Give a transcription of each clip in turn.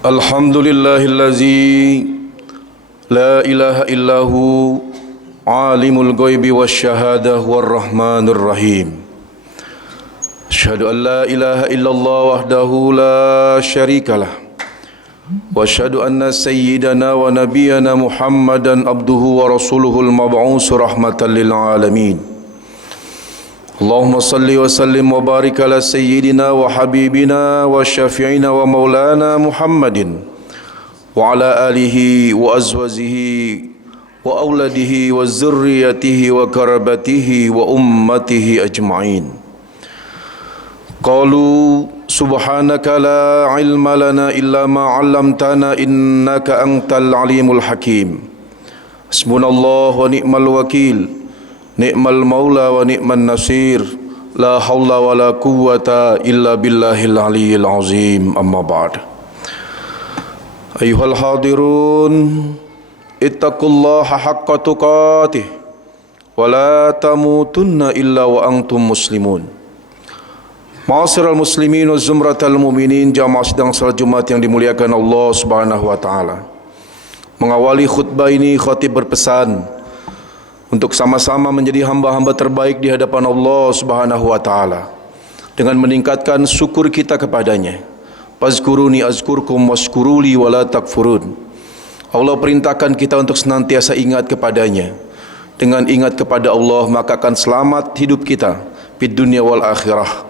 Alhamdulillahillazi la ilaha illahu alimul ghaibi wasyahadah warrahmanir rahim. Asyhadu an la ilaha illallah wahdahu la syarikalah wa asyhadu anna sayyidana wa nabiyyana Muhammadan abduhu wa rasuluhul mab'us rahmatan lil alamin. Allahumma salli wa sallim wa barik ala sayyidina wa habibina wa syafi'ina wa maulana Muhammadin wa ala alihi wa azwajihi wa auladihi wa zurriyatihi wa karabatihi wa ummatihi ajma'in. Qalu subhanaka la ilma lana illa ma 'allamtana innaka antal alimul hakim. Hasbunallahu wa ni'mal wakil. Ni'mal maula wa ni'man nasir. La hawla wa la quwwata illa billahil aliyyil azim. Amma ba'd. Ayuhal hadirun, ittaqullaha haqqa tuqatih wa la tamutunna illa wa antum muslimun. Ma'asyiral muslimin wa zumratal mu'minin, jamaah sidang salat Jumat yang dimuliakan Allah Subhanahu wa taala. Mengawali khutbah ini, khatib berpesan untuk sama-sama menjadi hamba-hamba terbaik di hadapan Allah Subhanahu wa taala dengan meningkatkan syukur kita kepadanya. Fazkuruni azkurkum washkuruli wala takfurun. Allah perintahkan kita untuk senantiasa ingat kepadanya. Dengan ingat kepada Allah maka akan selamat hidup kita di dunia wal akhirah.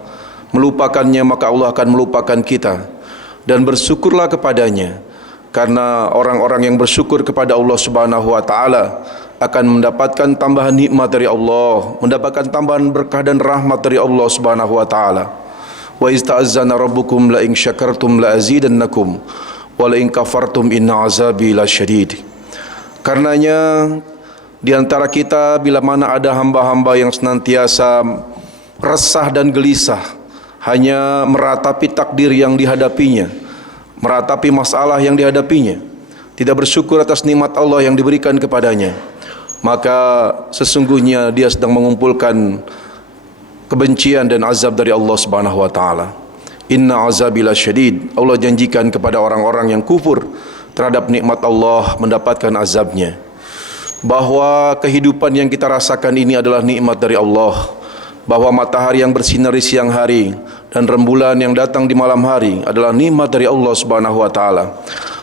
Melupakannya maka Allah akan melupakan kita. Dan bersyukurlah kepadanya, karena orang-orang yang bersyukur kepada Allah Subhanahu wa taala akan mendapatkan tambahan nikmat dari Allah, mendapatkan tambahan berkah dan rahmat dari Allah Subhanahu wa taala. Wa ista'azzana rabbukum la in syakartum la azidannakum wa la in kafartum inna azabi lasyadid. Karenanya di antara kita bila mana ada hamba-hamba yang senantiasa resah dan gelisah, hanya meratapi takdir yang dihadapinya, meratapi masalah yang dihadapinya, tidak bersyukur atas nikmat Allah yang diberikan kepadanya, maka sesungguhnya dia sedang mengumpulkan kebencian dan azab dari Allah Subhanahu wa taala. Inna azabi lasyadid. Allah janjikan kepada orang-orang yang kufur terhadap nikmat Allah mendapatkan azabnya. Bahwa kehidupan yang kita rasakan ini adalah nikmat dari Allah. Bahwa matahari yang bersinar di siang hari dan rembulan yang datang di malam hari adalah nikmat dari Allah Subhanahu wa taala.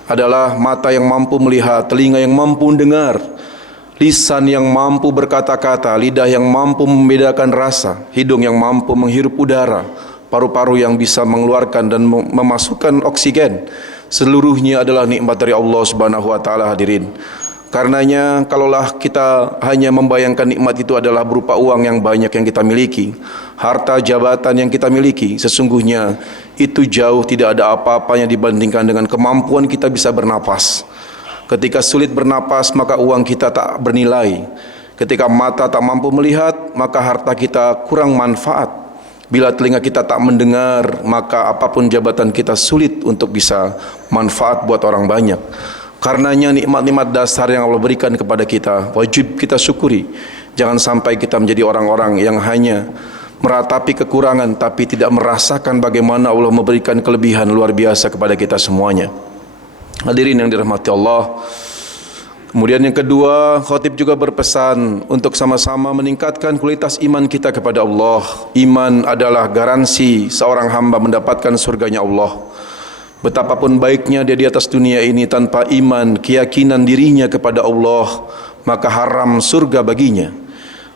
Adalah mata yang mampu melihat, telinga yang mampu mendengar, lisan yang mampu berkata-kata, lidah yang mampu membedakan rasa, hidung yang mampu menghirup udara, paru-paru yang bisa mengeluarkan dan memasukkan oksigen. Seluruhnya adalah nikmat dari Allah Subhanahu wa taala, hadirin. Karenanya kalaulah kita hanya membayangkan nikmat itu adalah berupa uang yang banyak yang kita miliki, harta jabatan yang kita miliki, sesungguhnya itu jauh tidak ada apa-apanya dibandingkan dengan kemampuan kita bisa bernapas. Ketika sulit bernapas maka uang kita tak bernilai. Ketika mata tak mampu melihat maka harta kita kurang manfaat. Bila telinga kita tak mendengar maka apapun jabatan kita sulit untuk bisa manfaat buat orang banyak. Karenanya nikmat-nikmat dasar yang Allah berikan kepada kita wajib kita syukuri. Jangan sampai kita menjadi orang-orang yang hanya meratapi kekurangan tapi tidak merasakan bagaimana Allah memberikan kelebihan luar biasa kepada kita semuanya. Hadirin yang dirahmati Allah. Kemudian yang kedua, khatib juga berpesan untuk sama-sama meningkatkan kualitas iman kita kepada Allah. Iman adalah garansi seorang hamba mendapatkan surganya Allah. Betapapun baiknya dia di atas dunia ini, tanpa iman, keyakinan dirinya kepada Allah, maka haram surga baginya.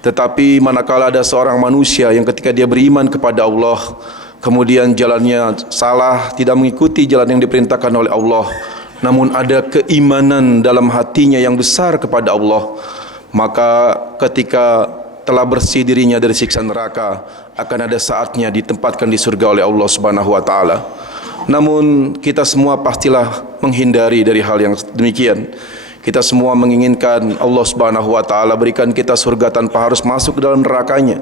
Tetapi manakala ada seorang manusia yang ketika dia beriman kepada Allah, kemudian jalannya salah, tidak mengikuti jalan yang diperintahkan oleh Allah, namun ada keimanan dalam hatinya yang besar kepada Allah, maka ketika telah bersih dirinya dari siksa neraka, akan ada saatnya ditempatkan di surga oleh Allah Subhanahu wa taala. Namun kita semua pastilah menghindari dari hal yang demikian. Kita semua menginginkan Allah Subhanahu wa taala berikan kita surga tanpa harus masuk ke dalam nerakanya.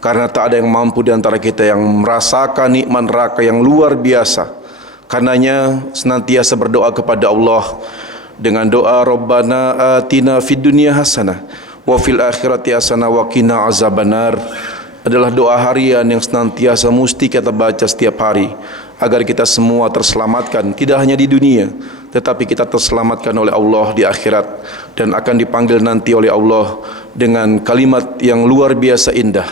Karena tak ada yang mampu di antara kita yang merasakan nikmat neraka yang luar biasa. Karenanya senantiasa berdoa kepada Allah dengan doa Rabbana atina fid dunya hasanah wa fil akhirati hasanah wa qina azabannar adalah doa harian yang senantiasa mesti kita baca setiap hari agar kita semua terselamatkan, tidak hanya di dunia, tetapi kita terselamatkan oleh Allah di akhirat, dan akan dipanggil nanti oleh Allah dengan kalimat yang luar biasa indah.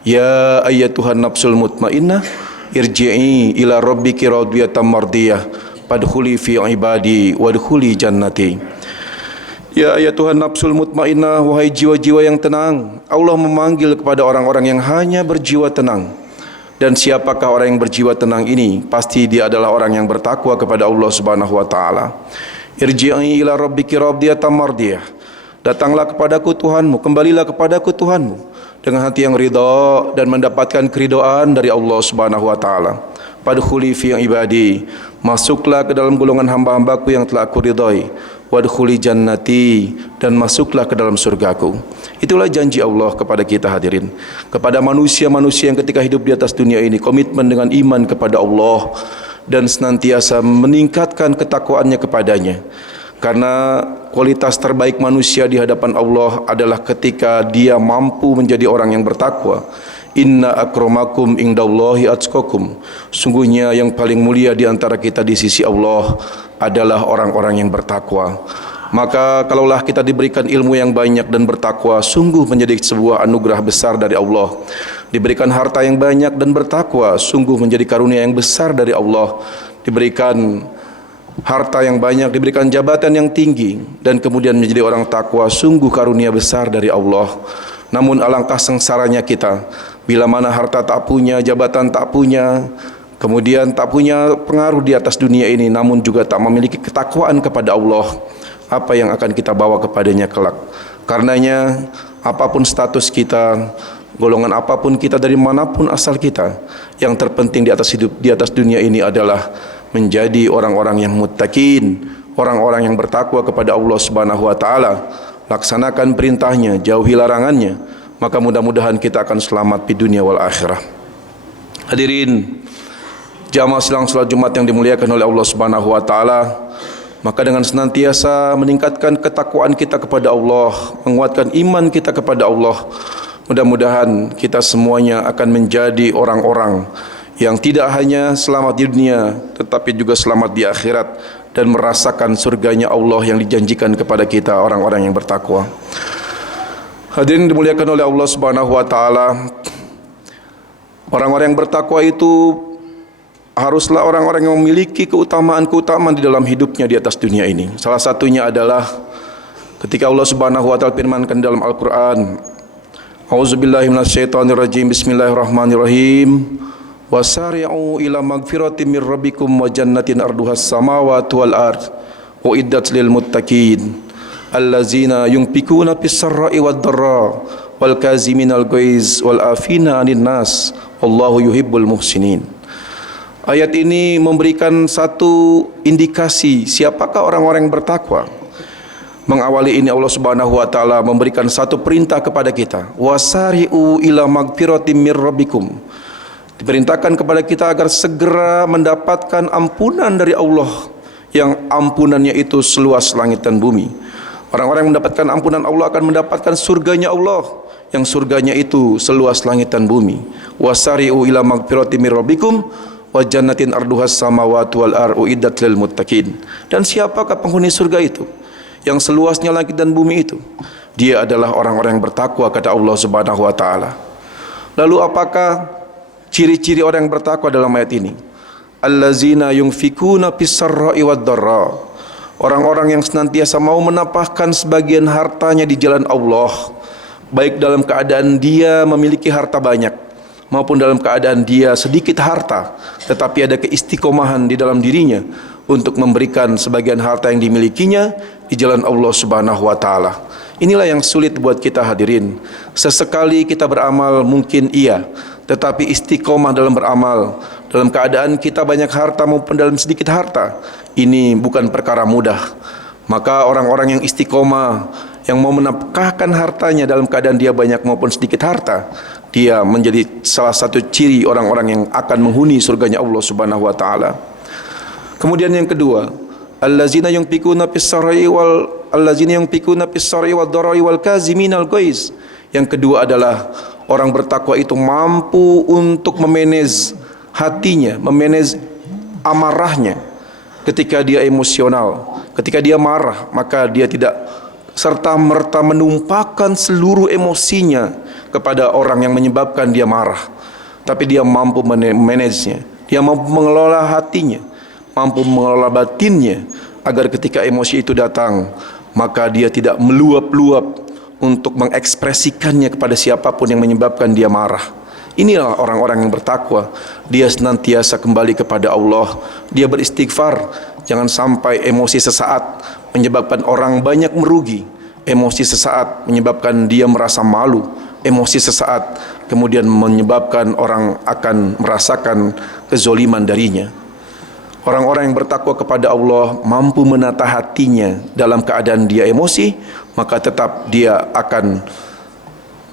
Ya ayyatuhan nafsul mutmainnah, irji'i ila rabbiki radiyatan mardiyah, fadkhuli fi ibadi wadkhuli jannati. Ya ayyatuhan nafsul mutmainnah, wahai jiwa-jiwa yang tenang, Allah memanggil kepada orang-orang yang hanya berjiwa tenang. Dan siapakah orang yang berjiwa tenang ini? Pasti dia adalah orang yang bertakwa kepada Allah Subhanahu wa taala. Irji'i ila rabbiki radiyatan mardiyah. Datanglah kepadaku Tuhanmu, kembalilah kepadaku Tuhanmu dengan hati yang ridha dan mendapatkan keridhaan dari Allah Subhanahu wa taala. Fadkhuli fi ibadi, masuklah ke dalam golongan hamba-hambaku yang telah aku ridhai. Wadkhuli jannati, dan masuklah ke dalam surgaku. Itulah janji Allah kepada kita hadirin, kepada manusia-manusia yang ketika hidup di atas dunia ini komitmen dengan iman kepada Allah dan senantiasa meningkatkan ketakwaannya kepadanya. Karena kualitas terbaik manusia di hadapan Allah adalah ketika dia mampu menjadi orang yang bertakwa. Inna akramakum indallahi atqakum. Sungguhnya yang paling mulia di antara kita di sisi Allah adalah orang-orang yang bertakwa. Maka kalaulah kita diberikan ilmu yang banyak dan bertakwa, sungguh menjadi sebuah anugerah besar dari Allah. Diberikan harta yang banyak dan bertakwa, sungguh menjadi karunia yang besar dari Allah. Diberikan harta yang banyak, diberikan jabatan yang tinggi, dan kemudian menjadi orang takwa, sungguh karunia besar dari Allah. Namun alangkah sengsaranya kita bila mana harta tak punya, jabatan tak punya, kemudian tak punya pengaruh di atas dunia ini, namun juga tak memiliki ketakwaan kepada Allah. Apa yang akan kita bawa kepadanya kelak? Karenanya apapun status kita, golongan apapun kita, dari manapun asal kita, yang terpenting di atas dunia ini adalah menjadi orang-orang yang muttaqin, orang-orang yang bertakwa kepada Allah Subhanahu wa taala. Laksanakan perintahnya, jauhi larangannya, maka mudah-mudahan kita akan selamat di dunia wal akhirah. Hadirin jamaah silang salat Jumat yang dimuliakan oleh Allah Subhanahu wa taala, maka dengan senantiasa meningkatkan ketakwaan kita kepada Allah, menguatkan iman kita kepada Allah, mudah-mudahan kita semuanya akan menjadi orang-orang yang tidak hanya selamat di dunia tetapi juga selamat di akhirat dan merasakan surganya Allah yang dijanjikan kepada kita orang-orang yang bertakwa. Hadirin dimuliakan oleh Allah Subhanahu wa taala, orang-orang yang bertakwa itu haruslah orang-orang yang memiliki keutamaan-keutamaan di dalam hidupnya di atas dunia ini. Salah satunya adalah ketika Allah Subhanahu wa taala firmankan dalam Al-Qur'an, A'udzubillahi minasyaitonirrajim, bismillahirrahmanirrahim. Wasari'u ila magfiratin mir rabbikum wa jannatin arduhas samawati wal ard uiddat lil muttaqin allazina yunfikuna fis sarra'i wad dharra wal kaziminal ghaiz wal afina 'anil nas wallahu yuhibbul muhsinin. Ayat ini memberikan satu indikasi siapakah orang-orang yang bertakwa. Mengawali ini Allah Subhanahu wa taala memberikan satu perintah kepada kita, wasari'u ila magfiratin mir rabbikum. Diperintahkan kepada kita agar segera mendapatkan ampunan dari Allah yang ampunannya itu seluas langit dan bumi. Orang-orang yang mendapatkan ampunan Allah akan mendapatkan surganya Allah yang surganya itu seluas langit dan bumi. Wasari'u ila magfiratin mir rabbikum wa jannatin arduhas samawati wal ard uiddat lil muttaqin. Dan siapakah penghuni surga itu yang seluasnya langit dan bumi itu? Dia adalah orang-orang yang bertakwa, kata Allah Subhanahu wa taala. Lalu apakah ciri-ciri orang yang bertakwa dalam ayat ini? Allazina yunfikuna fis sarra'i wad dharra. Orang-orang yang senantiasa mau menapahkan sebagian hartanya di jalan Allah, baik dalam keadaan dia memiliki harta banyak maupun dalam keadaan dia sedikit harta, tetapi ada keistiqomahan di dalam dirinya untuk memberikan sebagian harta yang dimilikinya di jalan Allah Subhanahu wa taala. Inilah yang sulit buat kita hadirin. Sesekali kita beramal mungkin iya, tetapi istiqomah dalam beramal dalam keadaan kita banyak harta maupun dalam sedikit harta, ini bukan perkara mudah. Maka orang-orang yang istiqomah, yang mau menafkahkan hartanya dalam keadaan dia banyak maupun sedikit harta, dia menjadi salah satu ciri orang-orang yang akan menghuni surganya Allah Subhanahu wa taala. Kemudian yang kedua, allazina yunfikuna fis sarai wad dharai wal kaziminal ghaiz. Yang kedua adalah orang bertakwa itu mampu untuk memanage hatinya, memanage amarahnya, ketika dia emosional, ketika dia marah, maka dia tidak serta-merta menumpahkan seluruh emosinya kepada orang yang menyebabkan dia marah, tapi dia mampu memanagenya, dia mampu mengelola hatinya, mampu mengelola batinnya, agar ketika emosi itu datang, maka dia tidak meluap-luap untuk mengekspresikannya kepada siapapun yang menyebabkan dia marah. Inilah orang-orang yang bertakwa. Dia senantiasa kembali kepada Allah, dia beristighfar. Jangan sampai emosi sesaat menyebabkan orang banyak merugi, emosi sesaat menyebabkan dia merasa malu, emosi sesaat kemudian menyebabkan orang akan merasakan kezoliman darinya. Orang-orang yang bertakwa kepada Allah mampu menata hatinya dalam keadaan dia emosi, maka tetap dia akan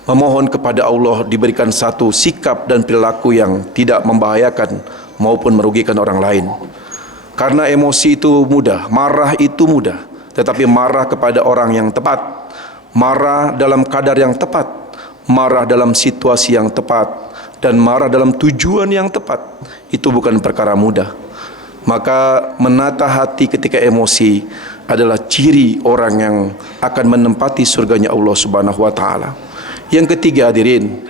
memohon kepada Allah diberikan satu sikap dan perilaku yang tidak membahayakan maupun merugikan orang lain. Karena emosi itu mudah, marah itu mudah, tetapi marah kepada orang yang tepat, marah dalam kadar yang tepat, marah dalam situasi yang tepat, dan marah dalam tujuan yang tepat, itu bukan perkara mudah. Maka menata hati ketika emosi adalah ciri orang yang akan menempati surganya Allah Subhanahu wa taala. Yang ketiga, hadirin,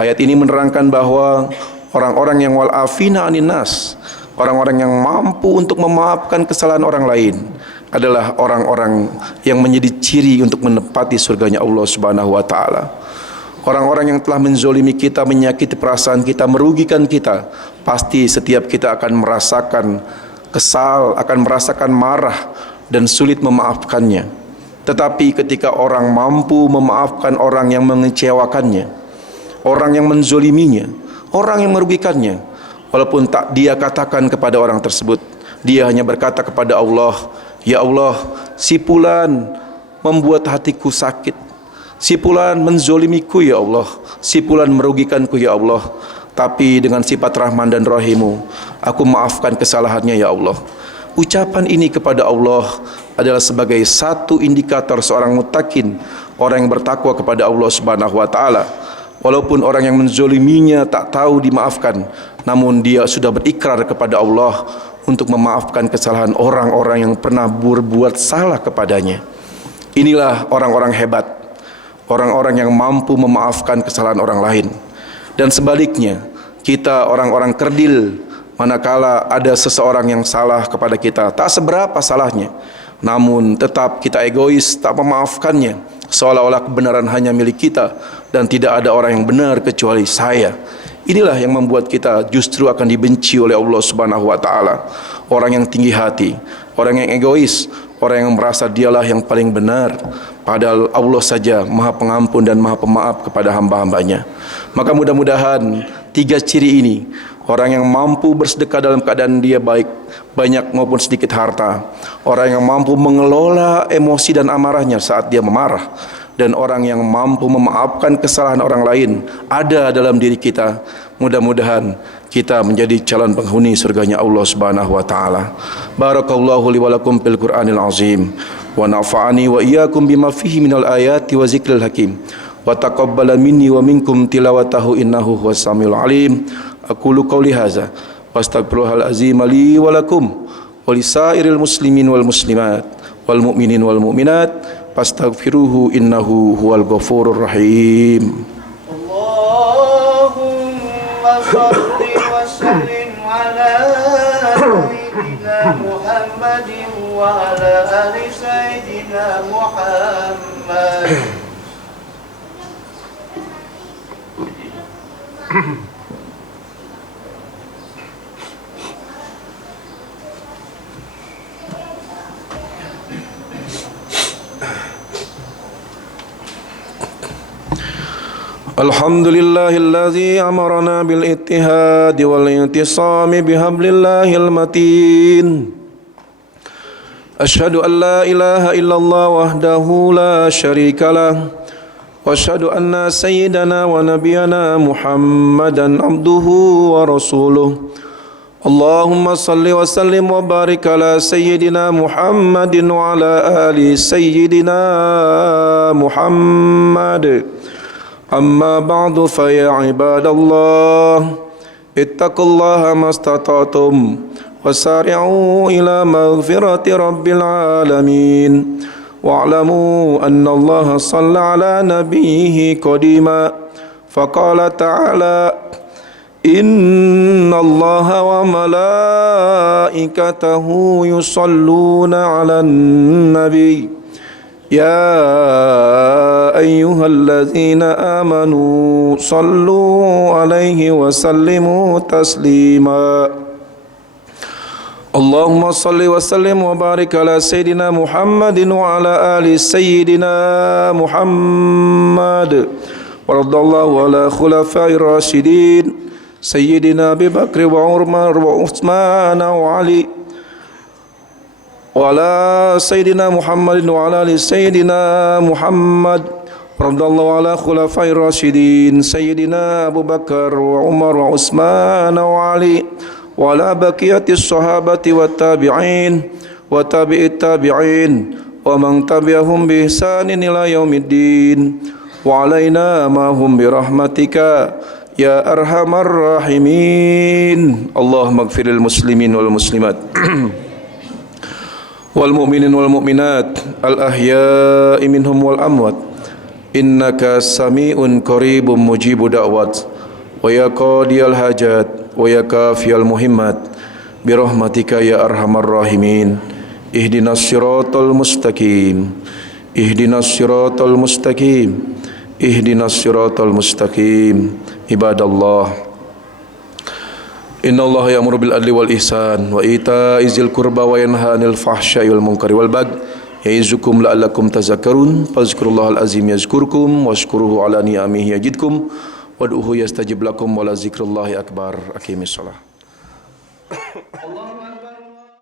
ayat ini menerangkan bahwa orang-orang yang wal'afina anin nas, orang-orang yang mampu untuk memaafkan kesalahan orang lain, adalah orang-orang yang menjadi ciri untuk menempati surganya Allah Subhanahu wa taala. Orang-orang yang telah menzolimi kita, menyakiti perasaan kita, merugikan kita, pasti setiap kita akan merasakan kesal, akan merasakan marah dan sulit memaafkannya. Tetapi ketika orang mampu memaafkan orang yang mengecewakannya, orang yang menzoliminya, orang yang merugikannya, walaupun tak dia katakan kepada orang tersebut, dia hanya berkata kepada Allah, "Ya Allah, si fulan membuat hatiku sakit, si fulan menzolimiku ya Allah, si fulan merugikanku ya Allah, tapi dengan sifat Rahman dan Rahimu, aku maafkan kesalahannya ya Allah." Ucapan ini kepada Allah adalah sebagai satu indikator seorang muttaqin, orang yang bertakwa kepada Allah Subhanahu wa taala. Walaupun orang yang menzoliminya tak tahu dimaafkan, namun dia sudah berikrar kepada Allah untuk memaafkan kesalahan orang-orang yang pernah berbuat salah kepadanya. Inilah orang-orang hebat, orang-orang yang mampu memaafkan kesalahan orang lain. Dan sebaliknya, kita orang-orang kerdil, manakala ada seseorang yang salah kepada kita, tak seberapa salahnya, namun tetap kita egois, tak memaafkannya, seolah-olah kebenaran hanya milik kita dan tidak ada orang yang benar kecuali saya. Inilah yang membuat kita justru akan dibenci oleh Allah Subhanahu wa taala. Orang yang tinggi hati, orang yang egois, orang yang merasa dialah yang paling benar, padahal Allah saja Maha Pengampun dan Maha Pemaaf kepada hamba-hambanya. Maka mudah-mudahan tiga ciri ini, orang yang mampu bersedekah dalam keadaan dia baik, banyak maupun sedikit harta, orang yang mampu mengelola emosi dan amarahnya saat dia memarah, dan orang yang mampu memaafkan kesalahan orang lain ada dalam diri kita. Mudah-mudahan kita menjadi calon penghuni surganya Allah Subhanahu wa taala. Barakallahu li wa lakum fil Qur'anil azim wa nafa'ani wa iyyakum bima fihi minal ayati wa zikril hakim wa taqabbala minni wa minkum tilawatahu innahu huwas samiul alim. Aqulu qawli hadza wa astaghfirullahal azim li wa lakum wa lisairil muslimin wal muslimat wal mu'minin wal mu'minat fastaghfiruhu innahu huwal ghafurur rahim. Allahumma shalli wa sallim ala sayyidina Muhammadin wa ala ali sayyidina Muhammad. Alhamdulillahilladzi amarna bil ittihadi wal intisami bihablillahil matin. Asyhadu an la ilaha illallah wahdahu la syarikalah wa asyhadu anna sayyidana wa nabiyana Muhammadan abduhu wa rasuluh. Allahumma salli wa sallim wa barik ala sayyidina Muhammadin wa ala ali sayyidina Muhammad. Amma ba'du fa ya ibadallah ittaqullaha mastata'tum وسارعوا إلى مغفرة رب العالمين واعلموا أن الله صلى على نبيه قديما فقال تعالى إن الله وملائكته يصلون على النبي يا أيها الذين آمنوا صلوا عليه وسلموا تسليما اللهم صل وسلم وبارك على سيدنا محمد وعلى آل سيدنا محمد ورضى الله على خلفاء الراشدين سيدنا أبي بكر وعمر وعثمان وعلي وعلى سيدنا محمد وعلى آل سيدنا محمد رضي الله على خلفاء الراشدين سيدنا أبو بكر وعمر وعثمان وعلي وعلى بقية الصحابة والتابعين وتابع التابعين ومن تبعهم بإحسان إلى يوم الدين وعلينا معهم برحمتك يا أرحم الراحمين اللهم اغفر للمسلمين والمسلمات والمؤمنين والمؤمنات الأحياء منهم والأموات إنك سميع قريب مجيب دعوات ويا قاضي الحاجات ويا كافي المهمات برحمتك يا أرحم الراحمين اهدنا الصراط المستقيم اهدنا الصراط المستقيم اهدنا الصراط المستقيم عباد الله إن الله يأمر بالعدل والإحسان وإيتاء ذي القربى وينهى عن الفحشاء والمنكر والبغي يعظكم لعلكم تذكرون فاذكروا الله العظيم يذكركم واشكروه على نعمه يزدكم وادعوه يستجب لكم ولذكر الله أكبر أقيموا الصلاة